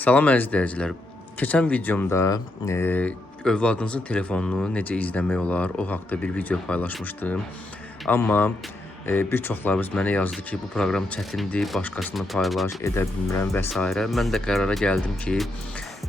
Salam əziz izləyicilər. Keçən videomda övladınızın telefonunu necə izləmək olar, o haqqda bir video paylaşmışdım. Amma bir çoxlarınız mənə yazdı ki, bu proqram çətindir, başqasına paylaş, edə bilmirəm və s. Mən də qərara gəldim ki,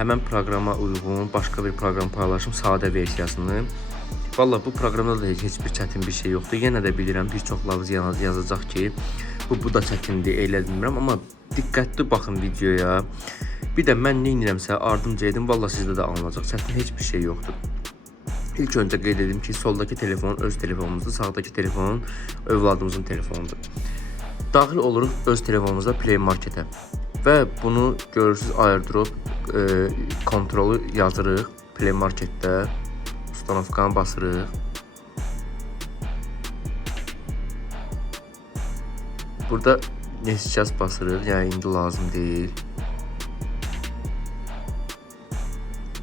həmən proqrama uyğun başqa bir proqram paylaşım, sadə versiyasını. Vallahi bu proqramda da heç bir çətin bir şey yoxdur. Yenə də bilirəm, bir çoxlarınız yazacaq ki, bu da çətindir, elə bilmirəm. Amma diqqətli baxın videoya. Bir də mən nə edirəmsə ardımca edin, vallahi sizdə də alınacaq. Çətin heç bir şey yoxdur. İlk öncə qeyd edim ki, soldakı telefon öz telefonumuzdur, sağdakı telefon övladımızın telefonudur. Daxil oluruq öz telefonumuza Play Marketə və bunu görürsünüz AirDrop kontrolu yazırıq Play Marketdə. Ustanovkanı basırıq. Burada Nescaz basırıq, yəni indi lazım deyil.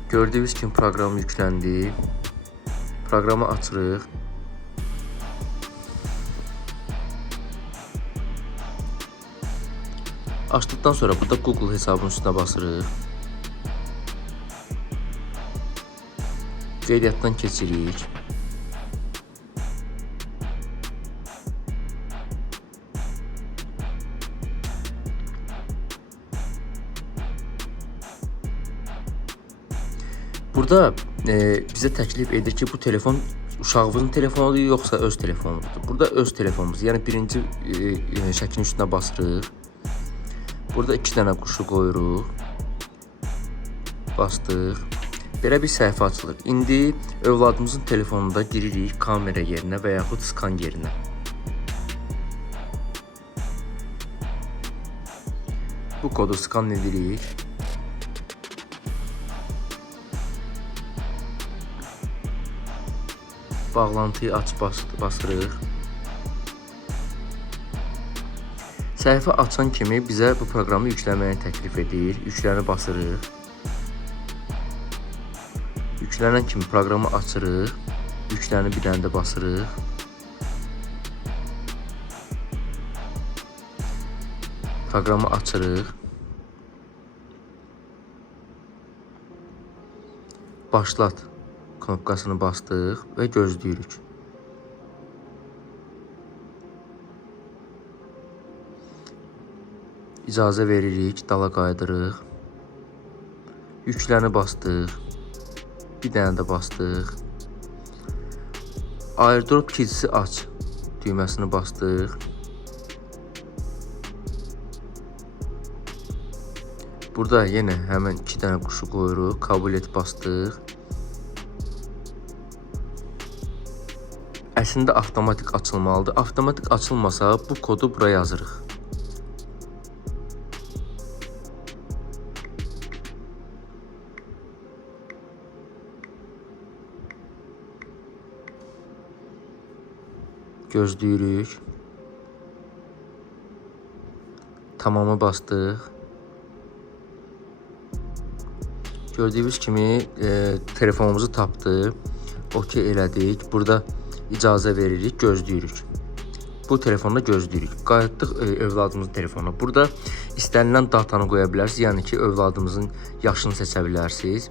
Gördüyünüz kimi proqram yükləndi. Proqramı açırıq. Açdıqdan sonra burada Google hesabının üstünə basırıq. Qeydiyyatdan keçirik. Burada bizə təklif edir ki, bu telefon uşağımızın telefonudur, yoxsa öz telefonudur. Burada öz telefonumuz, yəni birinci şəklin üstünə basırıq. Burada 2 dənə quşu qoyuruq. Bastıq. Belə bir səhifə açılır. İndi övladımızın telefonunda giririk kamera yerinə və yaxud skan yerinə. Bu kodu skan edirik. Bağlantıyı aç basırıq. Səhifə açan kimi bizə bu proqramı yükləməyi təklif edir. Yükləni basırıq. Yüklənən kimi proqramı açırıq. Yükləni bir dənə də basırıq. Proqramı açırıq. Başlat knopkasını bastıq və gözləyirik. İcazə veririk, dala qaydırıq. Yükləni bastıq. Bir dənə də bastıq. AirDrop kilisi aç düyməsini bastıq. Burada yenə həmən 2 dənə quşu qoyuruq. Kabul et bastıq. Əslində avtomatik açılmalıdır. Avtomatik açılmasa bu kodu buraya yazırıq. Gözləyirik. Tamamı bastıq. Gördüyünüz kimi telefonumuzu tapdı. OK elədik. Burada icazə veririk, gözləyirik. Bu telefonda gözləyirik. Qayıtdıq övladımızın telefonuna. Burada istənilən datanı qoya bilərsiniz. Yəni ki, övladımızın yaşını seçə bilərsiniz.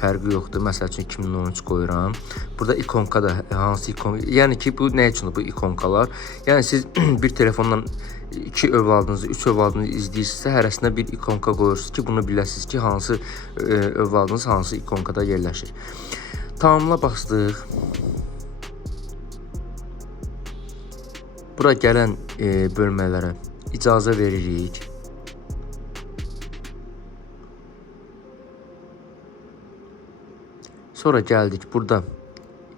Fərqi yoxdur. Məsəl üçün 2013 qoyuram. Burada ikonka da hansı ikonka? Yəni ki, bu nə üçün bu ikonkalar? Yəni siz bir telefondan 2 övladınızı, 3 övladınızı izləyirsinizsə, hərəsinə bir ikonka qoyursunuz ki, bunu biləsiniz ki, hansı övladınız hansı ikonkada yerləşir. Tamamla bastıq. Bura gələn bölmələrə icazə veririk. Sonra gəldik, burada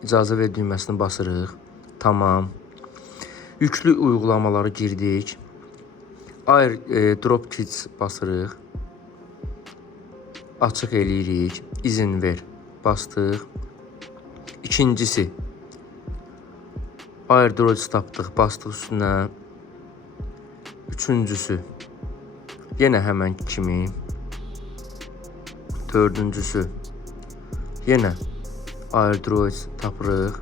icazə ver düyməsini basırıq. Tamam. Yüklü uygulamaları girdik. AirDrop Kids basırıq. Açıq eləyirik. İzin ver. Bastıq. İkincisi. AirDrop tapdıq. Bastıq üstünə. Üçüncüsü. Yenə həmən kimi. Dördüncüsü. Yenə AirDrop tapırıq.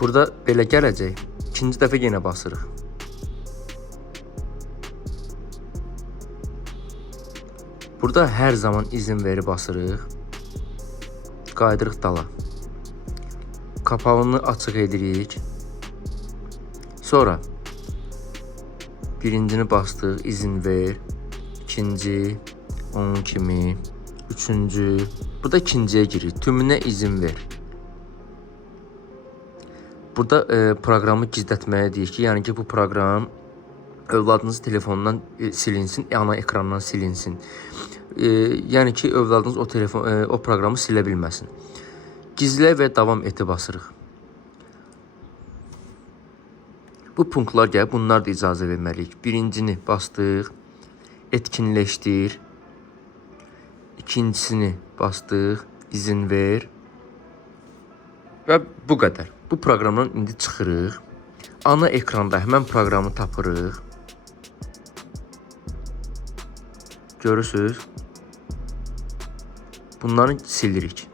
Burada belə gələcək. İkinci dəfə yenə basırıq. Burada hər zaman izin veri basırıq. Qaydırıq dala. Kapağını açıq edirik. Sonra birincini bastıq, izin ver. İkinci, onun kimi. Üçüncü. Burada ikinciyə girir. Tümünə izin ver. Burada proqramı gizlətməyə deyir ki, yəni ki bu proqram övladınız telefonundan silinsin, ana ekrandan silinsin. Yəni ki övladınız o proqramı silə bilməsin. Gizlə və davam eti basırıq. Bu punktlar gəlib, bunlar da icazə verməliyik. Birincini bastıq, etkinləşdir. İkincisini bastıq, izin ver. Və bu qədər. Bu proqramdan indi çıxırıq. Ana ekranda həmən proqramı tapırıq. Görürsünüz. Bunları silirik.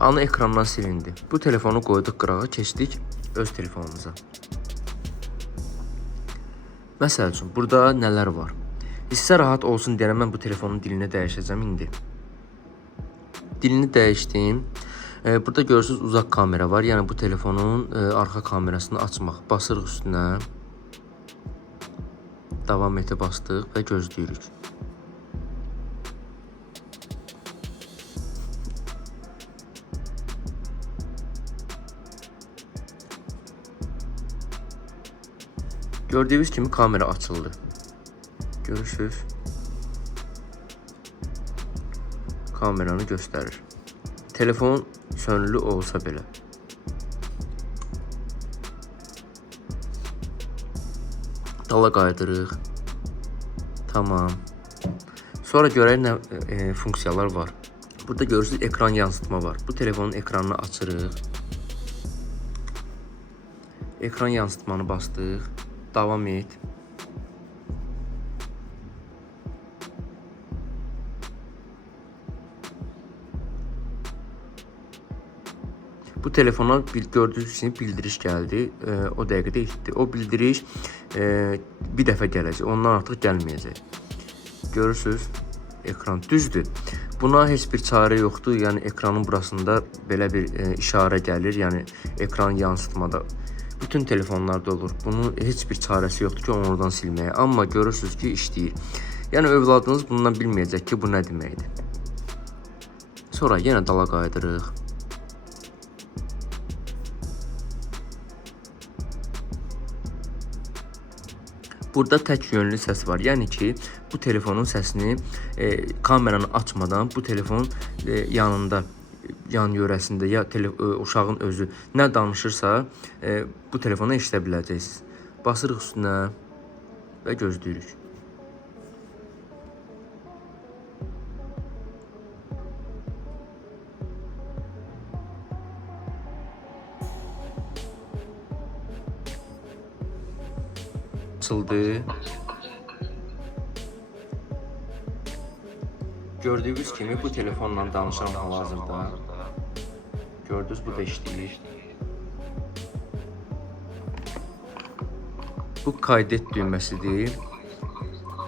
Ana ekrandan silindi. Bu telefonu qoyduq qırağa, keçdik öz telefonumuza. Məsəl üçün, burada nələr var? Sizə rahat olsun deyərəm, mən bu telefonun dilini dəyişəcəm indi. Dilini dəyişdim. Burada görürsünüz uzaq kamera var. Yəni bu telefonun arxa kamerasını açmaq. Basırıq üstünə. Davam eti bastıq və gözləyirik. Gördüyünüz kimi kamera açıldı. Görürsünüz. Kameranı göstərir. Telefon sönülü olsa belə. Dala qaydırıq. Tamam. Sonra görək nə funksiyalar var. Burada görürsünüz ekran yansıtma var. Bu telefonun ekranını açırıq. Ekran yansıtmanı bastıq. Davam et. Bu telefona gördüyünüz kimi bildiriş gəldi. O dəqiqədə etdi. O bildiriş bir dəfə gələcək. Ondan artıq gəlməyəcək. Görürsünüz, ekran düzdür. Buna heç bir çarə yoxdur. Yəni ekranın burasında belə bir işarə gəlir. Yəni ekran yansıtmada bütün telefonlarda olur. Bunun heç bir çarəsi yoxdur ki, onu oradan silməyə. Amma görürsünüz ki, işləyir. Yəni övladınız bundan bilməyəcək ki, bu nə deməkdir. Sonra yenə dala qaydırıq. Burada tək yönlü səs var. Yəni ki, bu telefonun səsini kameranı açmadan bu telefon yanında, yan yörəsində ya uşağın özü nə danışırsa bu telefona eşidə biləcəksiniz. Basırıq üstünə və gözləyirik. Açıldı. Gördüyünüz kimi bu telefonla danışan hal-hazırda. Gördünüz, bu da işləyir. Bu kaydet düyməsidir.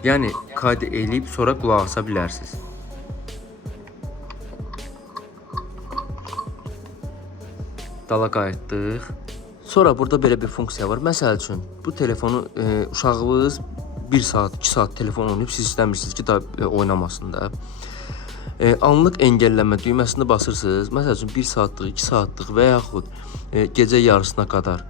Yəni kaydet eləyib sonra qulaq asa bilərsiniz. Dala qayıtdıq. Sonra burada belə bir funksiya var. Məsəl üçün bu telefonu uşağınız 1 saat, 2 saat telefon oynayıb, siz istəmirsiniz ki, da oynamasın da. Anlıq engəlləmə düyməsini basırsınız. Məsəl üçün 1 saatlıq, 2 saatlıq və yaxud gecə yarısına qədər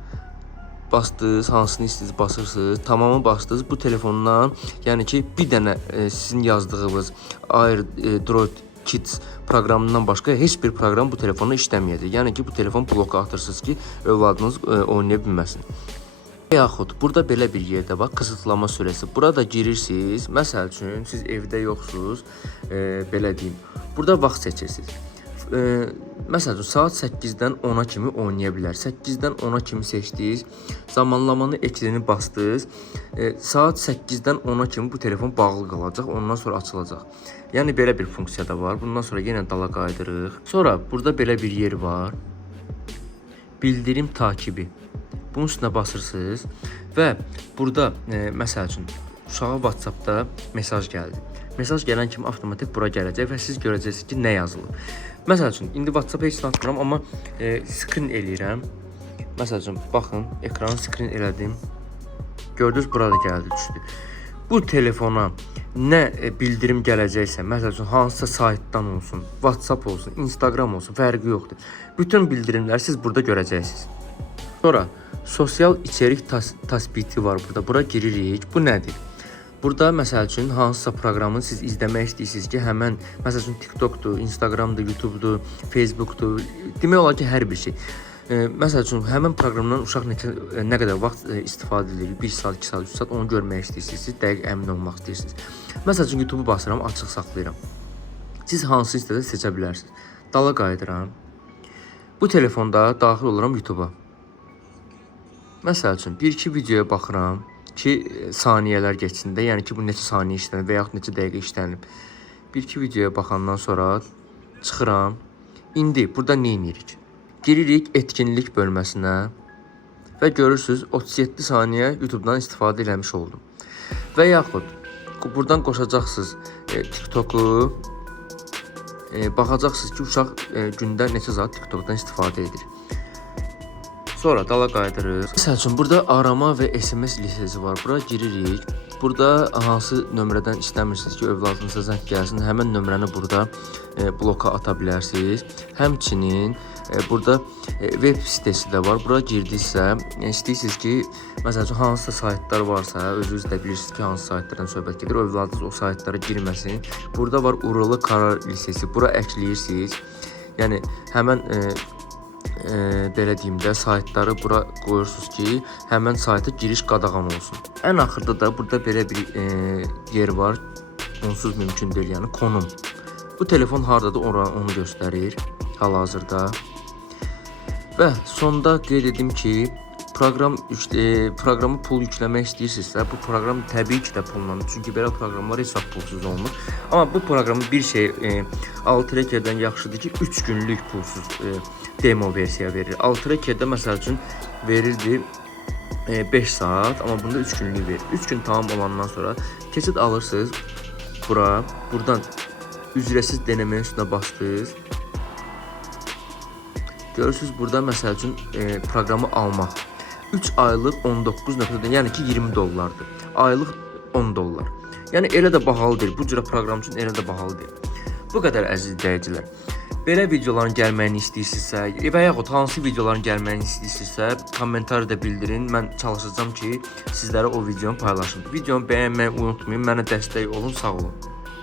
bastınız, hansını istəyirsiniz basırsınız, tamamı bastınız. Bu telefondan, yəni ki, bir dənə sizin yazdığınız AirDroid Kids proqramından başqa heç bir proqram bu telefona işləməyəcək. Yəni ki, bu telefon bloka atırsınız ki, övladınız oynaya bilməsin. Yaxud burada belə bir yerdə bax, qısıtlama sürəsi. Burada girirsiniz. Məsəl üçün siz evdə yoxsunuz, belə deyim. Burada vaxt seçirsiniz. Məsələn, saat 8-dən 10-a kimi oynaya bilər. 8-dən 10-a kimi seçdiniz, zamanlamanı ekreni bastınız. Saat 8-dən 10-a kimi bu telefon bağlı qalacaq, ondan sonra açılacaq. Yəni belə bir funksiya da var. Bundan sonra yenə dala qaydırıq. Sonra burada belə bir yer var. Bildirim takibi. Bunun üstünə basırsınız və burada məsəl üçün uşağa WhatsApp-da mesaj gəldi. Mesaj gələn kimi avtomatik bura gələcək və siz görəcəksiniz ki, nə yazılıb. Məsəl üçün indi WhatsApp-a heç atmıram, amma screen eləyirəm. Məsəl üçün baxın, ekranı screen elədim. Gördünüz, burada gəldi, düşdü. Bu telefona nə bildirim gələcəksə, məsəl üçün hansısa saytdan olsun, WhatsApp olsun, Instagram olsun, fərqi yoxdur. Bütün bildirimləri siz burada görəcəksiniz. Sonra sosial içerik təsbiti var burada. Bura giririk. Bu nədir? Burada məsəl üçün hansısa proqramı siz izləmək istəyirsiniz ki, həmən məsəl üçün TikTokdur, Instagramdır, YouTubedur, Facebookdur, demək olar ki, hər bir şey. Məsəl üçün həmən proqramdan uşaq nə qədər vaxt istifadə edir, 1 saat, 2 saat, 3 saat onu görmək istəyirsiniz, dəqiq əmin olmaq istəyirsiniz. Məsəl üçün YouTube-u basıram, açıq saxlayıram. Siz hansı istəsə seçə bilərsiniz. Dala qayıdıram. Bu telefonda daxil oluram YouTube-a. Məsəl üçün 1-2 videoya baxıram ki, saniyələr geçsin də, yəni ki, bu neçə saniyə işlənib və yaxud neçə dəqiqə işlənib. 1-2 videoya baxandan sonra çıxıram. İndi burada nə edirik? Giririk etkinlik bölməsinə və görürsünüz 37 saniyə YouTube-dan istifadə eləmiş oldum. Və yaxud buradan qoşacaqsınız TikTok-u, baxacaqsınız ki, uşaq gündə neçə saat TikTok-dan istifadə edir. Sonra dala qaydırırıq. Məsəl üçün burada arama və SMS listəsi var. Bura giririk. Burada hansı nömrədən istəmirsiniz ki, övladınıza zəng gəlsin, həmin nömrəni burada bloka ata bilərsiniz. Həmçinin burada web sitesi də var. Bura girdinizsə, istəyirsiniz ki, məsəl üçün hansısa saytlar varsa, özünüz də bilirsiniz ki, hansı saytlardan söhbət gedir, övladınız o saytlara girməsin. Burada var URL karar listəsi. Bura əkləyirsiniz. Yəni həmən belə deyim də, saytları bura qoyursunuz ki, həmən sayta giriş qadağan olsun. Ən axırda da burada belə bir yer var. Onsuz mümkün deyil, yəni konum. Bu telefon hardadır, onu göstərir hal-hazırda. Və sonda qeyd edim ki, proqramı pul yükləmək istəyirsinizsə, bu proqram təbii ki də pullanır. Çünki belə proqramlar heç vaxt pulsuz olmur. Amma bu proqramın bir şey Altrekerdən yaxşıdır ki, 3 günlük pulsuz demo versiya verir. Altrekerdə məsəl üçün verirdi 5 saat, amma bunda 3 günlük verir. 3 gün tamam olandan sonra keçid alırsınız bura. Buradan ücretsiz denemənin üstünə bastınız. Görürsünüz burada məsəl üçün proqramı almaq. 3 aylıq 19 nöqtədən, yəni ki 20 dollardır. Aylıq 10 dollar. Yəni elə də bahalı deyil. Bu cürə proqram üçün elə də bahalı deyil. Bu qədər əziz izləyicilər. Belə videoların gəlməyini istəyirsinizsə və yaxud hansı videoların gəlməyini istəyirsinizsə, kommentarda bildirin. Mən çalışacağam ki, sizlərə o videonu paylaşım. Videonu bəyənməyi unutmayın. Mənə dəstək olun. Sağ olun.